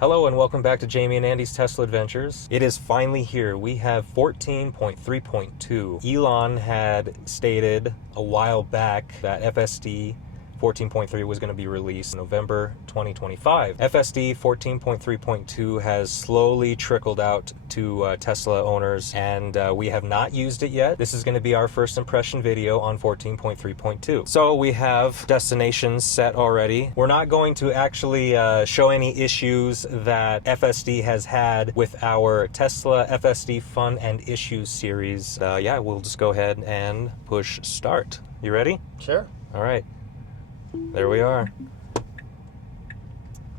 Hello and welcome back to Jamie and Andy's Tesla Adventures. It is finally here. We have 14.3.2. Elon had stated a while back that FSD 14.3 was going to be released in November 2025. FSD 14.3.2 has slowly trickled out to Tesla owners, and we have not used it yet. This is going to be our first impression video on 14.3.2. So we have destinations set already. We're not going to actually show any issues that FSD has had with our Tesla FSD Fun and Issues series. Yeah, we'll just go ahead and push start. You ready? Sure. All right. There we are.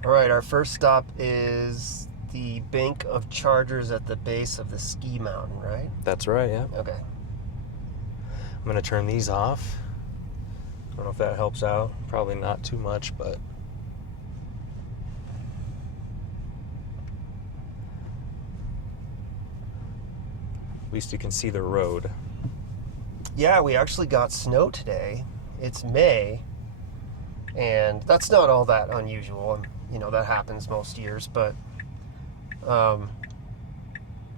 All right, our first stop is the bank of chargers at the base of the ski mountain, right? That's right, yeah. Okay. I'm going to turn these off. I don't know if that helps out. Probably not too much, but... at least you can see the road. Yeah, we actually got snow today. It's May, and that's not all that unusual. You know, that happens most years, but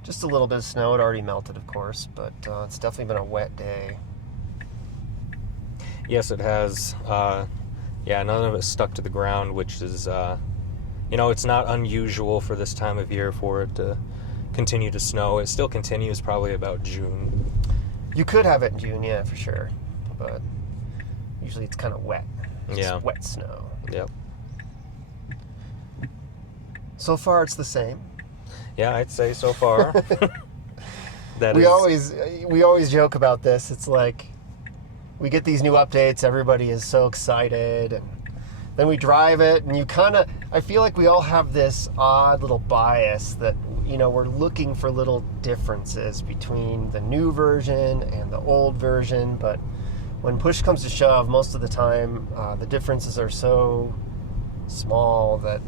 just a little bit of snow. It already melted, of course, but it's definitely been a wet day. Yes, it has. Yeah, none of it stuck to the ground, which is, you know, it's not unusual for this time of year for it to continue to snow. It still continues probably about June. You could have it in June, yeah, for sure, but usually it's kind of wet. It's Yeah. wet snow. Yep. So far, it's the same. Yeah, I'd say so far. We always joke about this. It's like we get these new updates. Everybody is so excited, and then we drive it, and I feel like we all have this odd little bias that, you know, we're looking for little differences between the new version and the old version, but when push comes to shove, most of the time, the differences are so small that,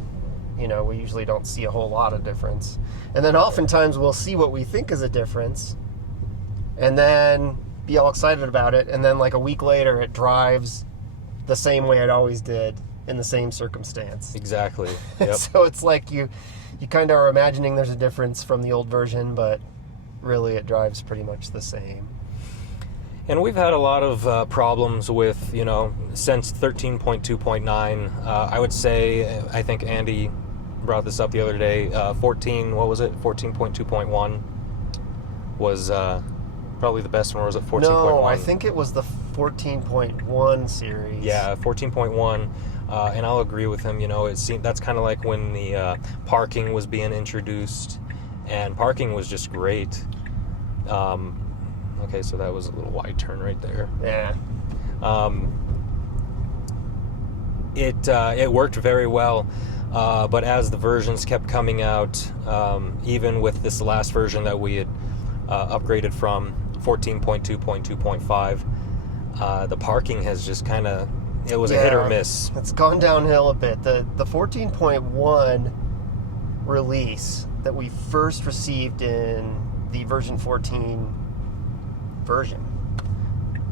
you know, we usually don't see a whole lot of difference. And then oftentimes we'll see what we think is a difference and then be all excited about it. And then like a week later, it drives the same way it always did in the same circumstance. Exactly. Yep. So it's like you kind of are imagining there's a difference from the old version, but really it drives pretty much the same. And we've had a lot of problems with, you know, since 13.2.9. I would say, I think Andy brought this up the other day, 14.2.1 was probably the best one, or was it 14.1? No, I think it was the 14.1 series. Yeah, 14.1. And I'll agree with him, you know, it seemed that's kind of like when the parking was being introduced, and parking was just great. Okay, so that was a little wide turn right there. Yeah. It worked very well, but as the versions kept coming out, even with this last version that we had upgraded from 14.2.2.5, the parking has just kind of, it was a hit or miss. It's gone downhill a bit. The 14.1 release that we first received in the version 14 version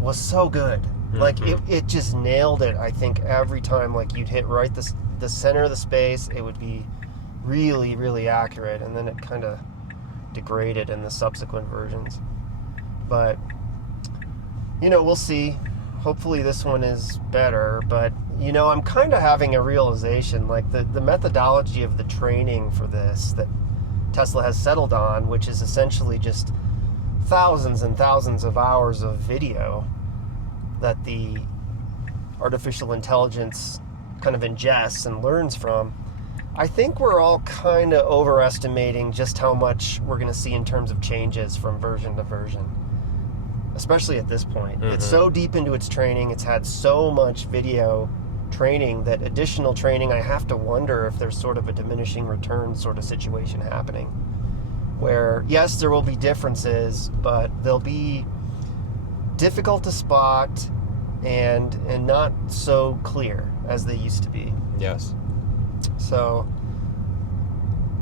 was so good. Mm-hmm. Like it just nailed it. I think every time, like you'd hit right the center of the space, it would be really, really accurate, and then it kind of degraded in the subsequent versions. But you know, we'll see. Hopefully this one is better, but you know, I'm kind of having a realization, like the methodology of the training for this that Tesla has settled on, which is essentially just thousands and thousands of hours of video that the artificial intelligence kind of ingests and learns from. I think we're all kind of overestimating just how much we're going to see in terms of changes from version to version, especially at this point. Mm-hmm. It's so deep into its training. It's had so much video training that additional training, I have to wonder if there's sort of a diminishing return sort of situation happening, where yes, there will be differences, but they'll be difficult to spot and not so clear as they used to be. Yes. So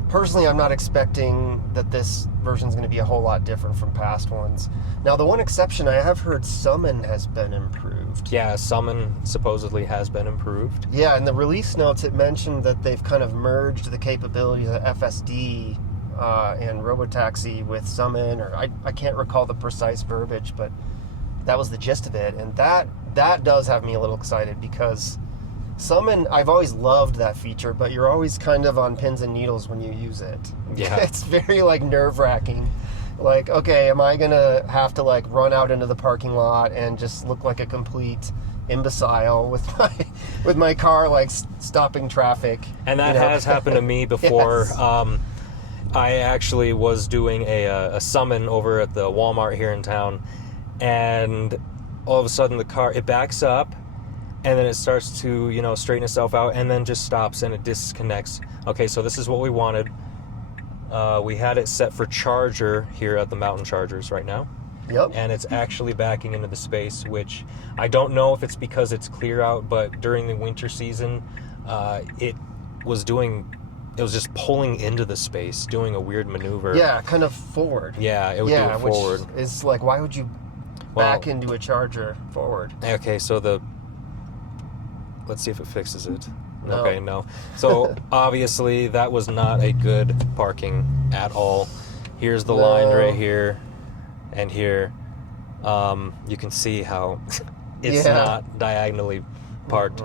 personally, I'm not expecting that this version is going to be a whole lot different from past ones. Now, the one exception, I have heard Summon has been improved. Yeah, Summon supposedly has been improved. Yeah, in the release notes, it mentioned that they've kind of merged the capabilities of FSD and Robotaxi with Summon, or I can't recall the precise verbiage, but that was the gist of it. And that does have me a little excited, because Summon, I've always loved that feature, but you're always kind of on pins and needles when you use it. Yeah. It's very, like, nerve-wracking. Like, okay, am I going to have to, like, run out into the parking lot and just look like a complete imbecile with my car, like, stopping traffic? And that has happened to me before. Yes. I actually was doing a summon over at the Walmart here in town, and all of a sudden the car, it backs up, and then it starts to, straighten itself out, and then just stops and it disconnects. Okay, so this is what we wanted. We had it set for charger here at the Mountain Chargers right now. Yep. And it's actually backing into the space, which I don't know if it's because it's clear out, but during the winter season, it was just pulling into the space, doing a weird maneuver. Yeah, kind of forward. Yeah, it would do it forward. Which is like, why would you back into a charger forward? Okay, so let's see if it fixes it. No. Okay, no. So obviously that was not a good parking at all. Here's the line right here and here. You can see how it's not diagonally parked.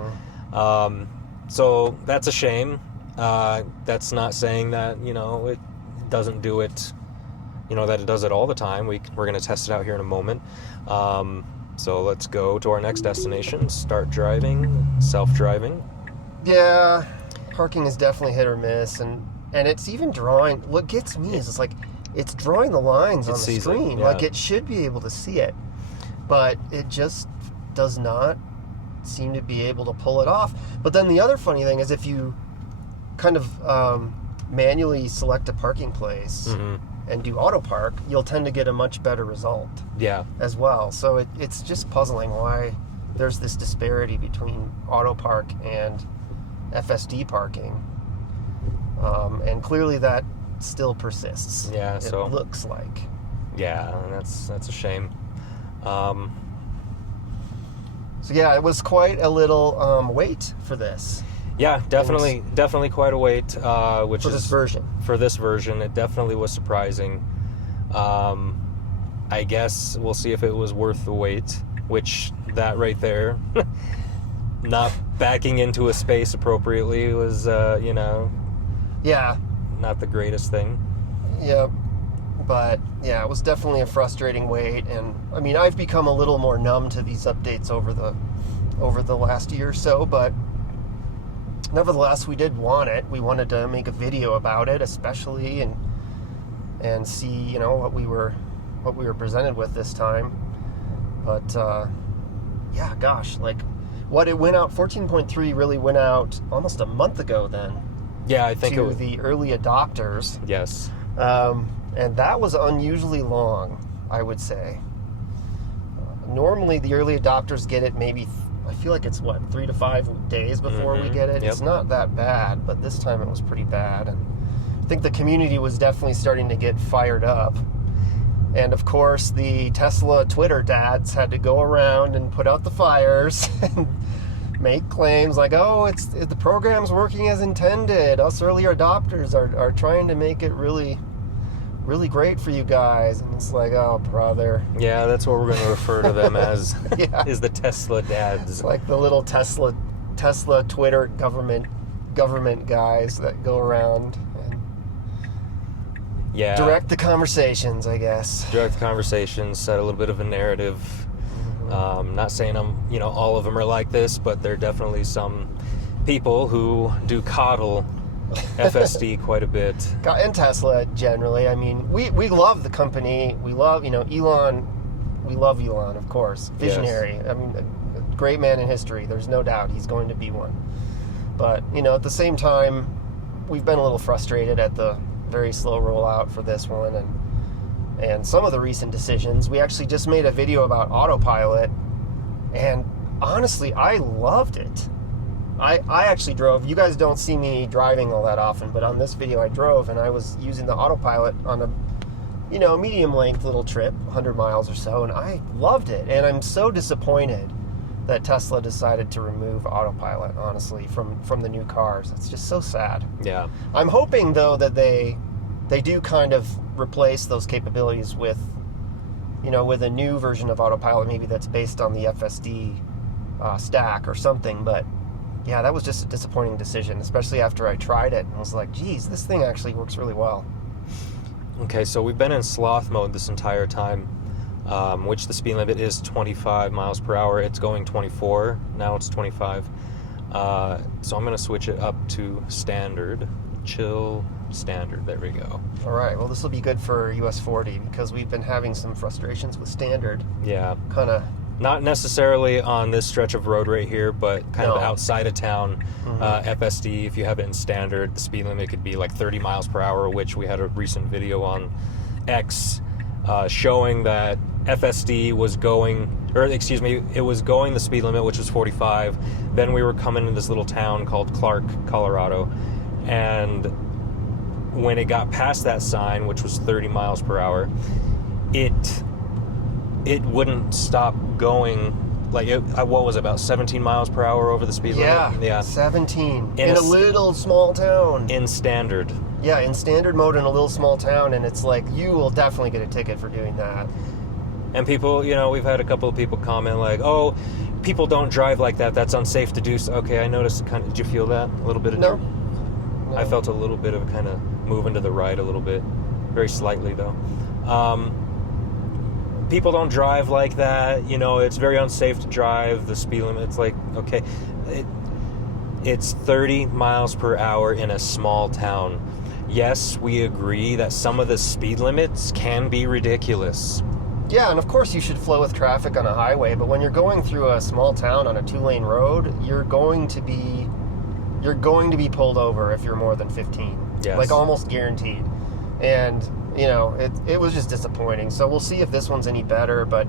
Mm-hmm. So that's a shame. That's not saying that, it doesn't do it, that it does it all the time. We're going to test it out here in a moment. So let's go to our next destination, start driving, self-driving. Yeah, parking is definitely hit or miss, and it's even drawing. What gets me is it's drawing the lines on the screen. Yeah. Like, it should be able to see it, but it just does not seem to be able to pull it off. But then the other funny thing is, if you kind of manually select a parking place, Mm-hmm. and do auto park, you'll tend to get a much better result. Yeah. As well. So it's just puzzling why there's this disparity between auto park and FSD parking. And clearly that still persists. Yeah, so it looks like. Yeah, and that's a shame. So yeah, it was quite a little wait for this. Yeah, definitely quite a wait. Which for this version. For this version, it definitely was surprising. I guess we'll see if it was worth the wait. Which that right there, not backing into a space appropriately was, Yeah. not the greatest thing. Yep. But yeah, it was definitely a frustrating wait, and I mean, I've become a little more numb to these updates over the last year or so, but nevertheless, we did want it. We wanted to make a video about it, especially, and see, what we were presented with this time. But yeah, gosh, what it went out, 14.3 really went out almost a month ago then. Yeah, I think to the early adopters. Yes. And that was unusually long, I would say. Normally, the early adopters get it maybe, I feel like it's 3 to 5 days before we get it. Yep. It's not that bad, but this time it was pretty bad. And I think the community was definitely starting to get fired up. And of course, the Tesla Twitter dads had to go around and put out the fires and make claims like, oh, the program's working as intended. Us early adopters are trying to make it really, really great for you guys. And it's like, oh, brother. Yeah, that's what we're going to refer to them as, Yeah. is the Tesla dads. It's like the little Tesla Twitter government guys that go around and Yeah. direct the conversations, I guess. Direct conversations, set a little bit of a narrative. Not saying all of them are like this, but there are definitely some people who do coddle FSD quite a bit. And Tesla generally. I mean, we love the company. We love, Elon. We love Elon, of course. Visionary. Yes. I mean, a great man in history. There's no doubt he's going to be one. But, at the same time, we've been a little frustrated at the very slow rollout for this one and some of the recent decisions. We actually just made a video about autopilot, and honestly, I loved it. I actually drove. You guys don't see me driving all that often, but on this video I drove, and I was using the autopilot on a medium length little trip, 100 miles or so, and I loved it. And I'm so disappointed that Tesla decided to remove autopilot, honestly, from the new cars. It's just so sad. Yeah. I'm hoping, though, that they do kind of replace those capabilities with a new version of autopilot, maybe that's based on the FSD stack or something. But yeah, that was just a disappointing decision, especially after I tried it and was like, geez, this thing actually works really well. Okay, so we've been in sloth mode this entire time, which the speed limit is 25 miles per hour. It's going 24. Now it's 25. So I'm going to switch it up to standard. Chill standard. There we go. All right. Well, this will be good for US 40 because we've been having some frustrations with standard. Yeah. Kind of. Not necessarily on this stretch of road right here, but kind of outside of town. FSD, if you have it in standard, the speed limit could be like 30 miles per hour, which we had a recent video on X showing that FSD was going, it was going the speed limit, which was 45. Then we were coming in this little town called Clark, Colorado, and when it got past that sign, which was 30 miles per hour, it wouldn't stop going. Like, what was it, about 17 miles per hour over the speed limit? Yeah, 17. In a little small town. In standard. Yeah, in standard mode in a little small town, and it's like, you will definitely get a ticket for doing that. And people, we've had a couple of people comment like, oh, people don't drive like that. That's unsafe to do. So, okay, I noticed did you feel that? A little bit of No. I felt a little bit of kind of moving to the right a little bit. Very slightly, though. People don't drive like that. It's very unsafe to drive. The speed limit, it's like, okay, it's 30 miles per hour in a small town. Yes, we agree that some of the speed limits can be ridiculous. Yeah, and of course you should flow with traffic on a highway, but when you're going through a small town on a 2-lane road, you're going to be pulled over if you're more than 15. Yes. Like, almost guaranteed. And it was just disappointing. So we'll see if this one's any better, but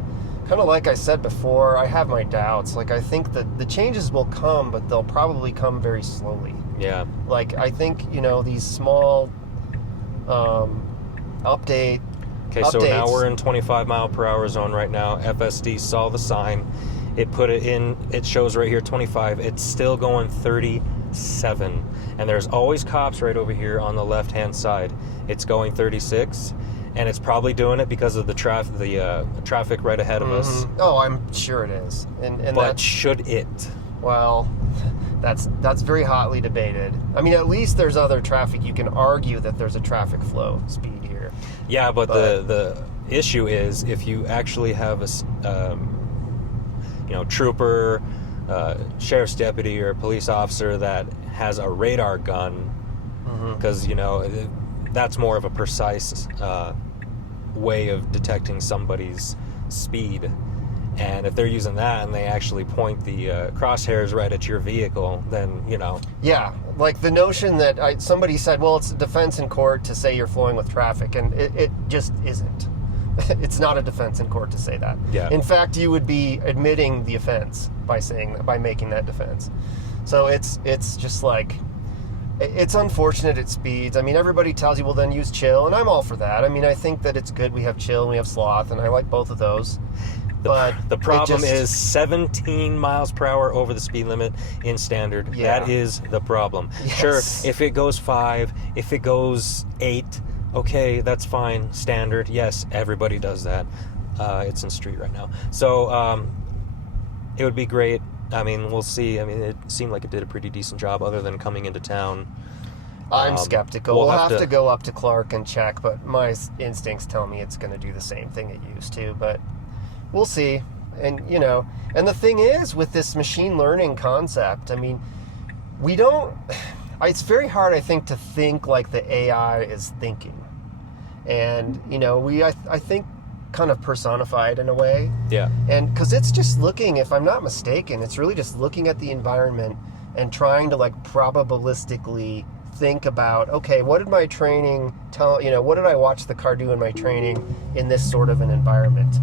kind of like I said before, I have my doubts. Like, I think that the changes will come, but they'll probably come very slowly. Yeah. Like, I think, these small updates. So now we're in 25 mile per hour zone right now. FSD saw the sign. It put it in, it shows right here 25. It's still going 37. And there's always cops right over here on the left-hand side. It's going 36, and it's probably doing it because of the traffic right ahead of us. Oh, I'm sure it is. But should it? Well, that's very hotly debated. I mean, at least there's other traffic. You can argue that there's a traffic flow speed here. Yeah, but the issue is if you actually have a trooper, sheriff's deputy, or a police officer that has a radar gun, because that's more of a precise way of detecting somebody's speed. And if they're using that and they actually point the crosshairs right at your vehicle, then Yeah, like the notion that somebody said, well, it's a defense in court to say you're flowing with traffic, and it just isn't. It's not a defense in court to say that. Yeah. In fact, you would be admitting the offense by making that defense. So it's just like, it's unfortunate it speeds. I mean, everybody tells you, well, then use chill, and I'm all for that. I mean, I think that it's good we have chill and we have sloth, and I like both of those. But the problem is 17 miles per hour over the speed limit in standard. Yeah. That is the problem. Yes. Sure, if it goes 5, if it goes 8, okay, that's fine. Standard, yes, everybody does that. It's in street right now. So it would be great. I mean, we'll see. I mean, it seemed like it did a pretty decent job other than coming into town. I'm skeptical. We'll have to go up to Clark and check, but my instincts tell me it's going to do the same thing it used to, but we'll see. And, and the thing is, with this machine learning concept, I mean, it's very hard, I think, to think like the AI is thinking. And, I think, kind of personified in a way. Yeah. And because it's just looking, if I'm not mistaken, it's really just looking at the environment and trying to probabilistically think about, okay, what did my training tell, what did I watch the car do in my training in this sort of an environment?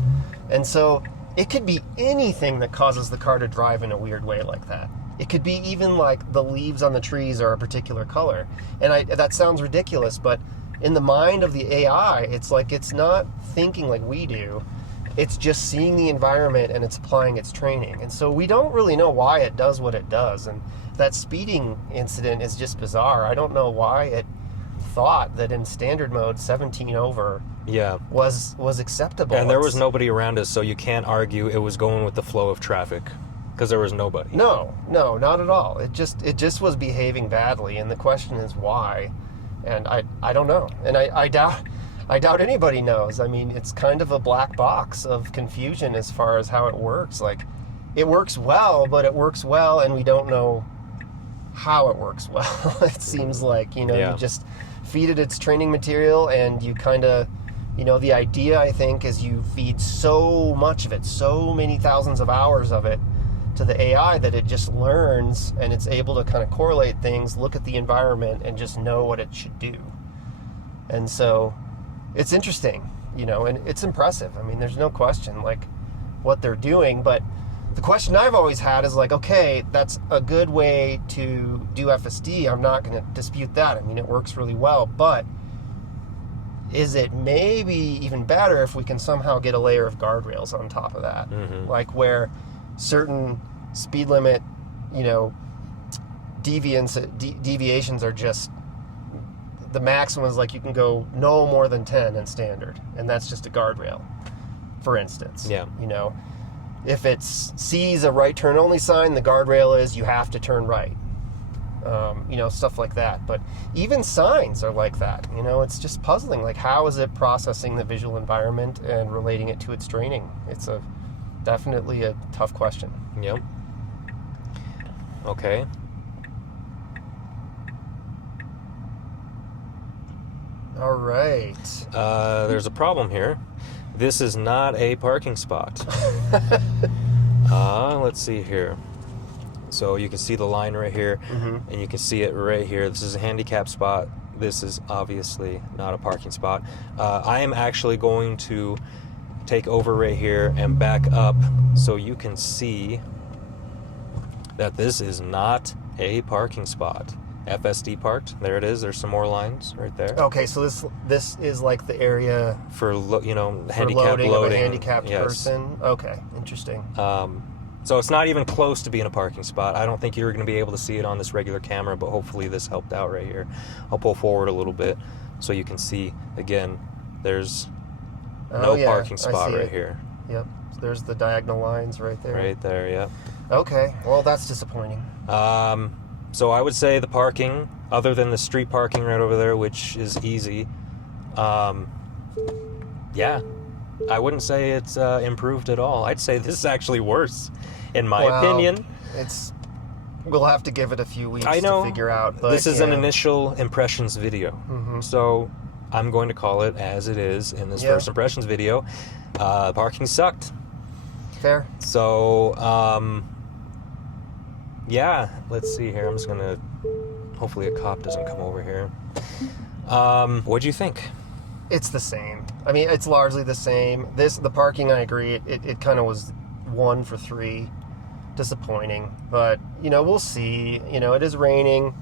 And so it could be anything that causes the car to drive in a weird way like that. It could be even like the leaves on the trees are a particular color. And that sounds ridiculous, but in the mind of the AI, it's like it's not thinking like we do. It's just seeing the environment and it's applying its training. And so we don't really know why it does what it does. And that speeding incident is just bizarre. I don't know why it thought that in standard mode 17 over was acceptable. And there was nobody around us, so you can't argue it was going with the flow of traffic because there was nobody. No, not at all. It just was behaving badly, and the question is why. And I don't know. And I doubt anybody knows. I mean, it's kind of a black box of confusion as far as how it works. Like, it works well, but it works well, and we don't know how it works well. It seems like, you just feed it its training material, and you kind of, the idea, I think, is you feed so much of it, so many thousands of hours of it to the AI that it just learns, and it's able to kind of correlate things, look at the environment, and just know what it should do. And so it's interesting, and it's impressive. I mean, there's no question, like, what they're doing. But the question I've always had is like, okay, that's a good way to do FSD. I'm not going to dispute that. I mean, it works really well. But is it maybe even better if we can somehow get a layer of guardrails on top of that? Mm-hmm. Like where certain speed limit, deviations are just, the maximum is like you can go no more than 10 in standard, and that's just a guardrail, for instance. Yeah. If it sees a right turn only sign, the guardrail is you have to turn right. Stuff like that. But even signs are like that. It's just puzzling. Like, how is it processing the visual environment and relating it to its training? It's definitely a tough question. Yep. Okay. All right. There's a problem here. This is not a parking spot. Let's see here. So you can see the line right here, and you can see it right here. This is a handicap spot. This is obviously not a parking spot. I am actually going to take over right here and back up so you can see that this is not a parking spot. FSD parked. There it is. There's some more lines right there. Okay, so this is like the area for handicap loading of a loading. handicapped Yes. person. Okay, interesting. So it's not even close to being a parking spot. I don't think you're going to be able to see it on this regular camera, but hopefully this helped out right here. I'll pull forward a little bit so you can see, again, there's no parking spot right here. Yep, so there's the diagonal lines right there. Right there, yeah. Okay, well, that's disappointing. So I would say the parking, other than the street parking right over there, which is easy, I wouldn't say it's improved at all. I'd say this is actually worse, in my opinion. We'll have to give it a few weeks to figure out. But this is an initial impressions video, so I'm going to call it as it is in this first impressions video. Parking sucked. Fair. So, let's see here. I'm just going to... Hopefully a cop doesn't come over here. What'd you think? It's the same. I mean, it's largely the same. The parking, I agree. It kind of was 1 for 3. Disappointing. But, we'll see. It is raining.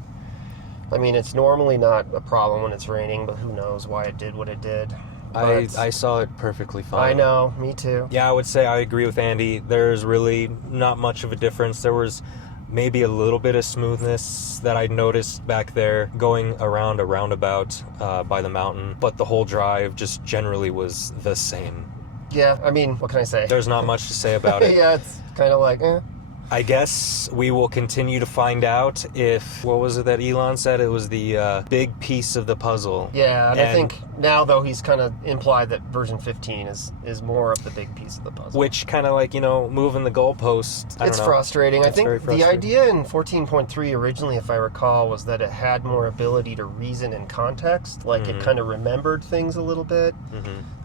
I mean, it's normally not a problem when it's raining, but who knows why it did what it did. I saw it perfectly fine. I know, me too. Yeah, I would say I agree with Andy. There's really not much of a difference. There was maybe a little bit of smoothness that I noticed back there going around a roundabout by the mountain, but the whole drive just generally was the same. Yeah, I mean, what can I say? There's not much to say about it. Yeah, it's kind of like, I guess we will continue to find out if, what was it that Elon said? It was the big piece of the puzzle. Yeah, and I think now, though, he's kind of implied that version 15 is more of the big piece of the puzzle. Which kind of like, moving the goalpost. It's frustrating. I think the idea in 14.3 originally, if I recall, was that it had more ability to reason in context. Like, it kind of remembered things a little bit,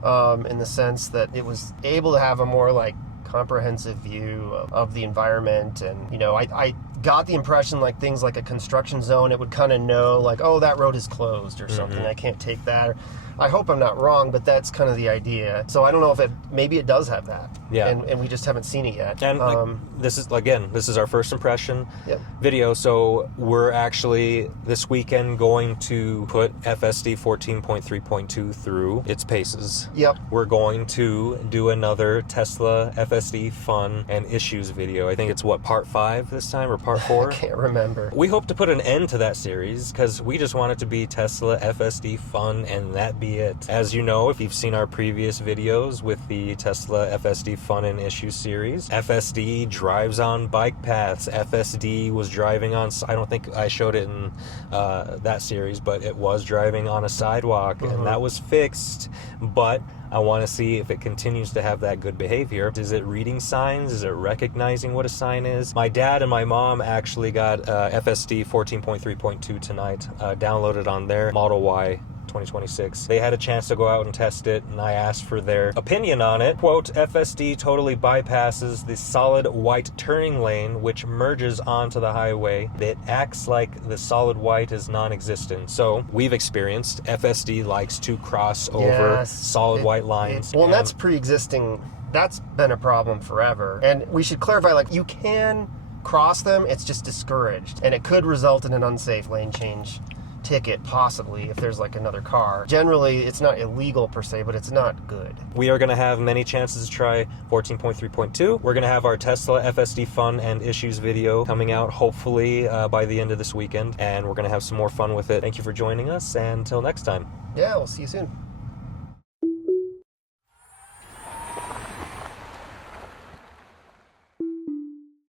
in the sense that it was able to have a more, like, comprehensive view of the environment. And I got the impression like things like a construction zone, it would kind of know like, oh, that road is closed or something. I can't take that. I hope I'm not wrong, but that's kind of the idea. So I don't know if maybe it does have that. Yeah. And we just haven't seen it yet. And this is our first impression Yep. video. So we're actually this weekend going to put FSD 14.3.2 through its paces. Yep. We're going to do another Tesla FSD fun and issues video. I think it's part 5 this time or part 4? I can't remember. We hope to put an end to that series because we just want it to be Tesla FSD fun and that be it. As you know, if you've seen our previous videos with the Tesla FSD fun and issues series, FSD drives on bike paths. FSD was driving on, I don't think I showed it in that series, but it was driving on a sidewalk and that was fixed. But I want to see if it continues to have that good behavior. Is it reading signs? Is it recognizing what a sign is? My dad and my mom actually got FSD 14.3.2 tonight, downloaded on their Model Y 2026. They had a chance to go out and test it, and I asked for their opinion on it. Quote, FSD totally bypasses the solid white turning lane, which merges onto the highway. It acts like the solid white is non-existent. So we've experienced FSD likes to cross over solid white lines. Well, and that's pre-existing. That's been a problem forever. And we should clarify, like, you can cross them, it's just discouraged. And it could result in an unsafe lane change ticket, possibly, if there's like another car. Generally, it's not illegal per se, but it's not good. We are going to have many chances to try 14.3.2. We're going to have our Tesla FSD fun and issues video coming out hopefully by the end of this weekend, and we're going to have some more fun with it. Thank you for joining us, and until next time. Yeah, we'll see you soon.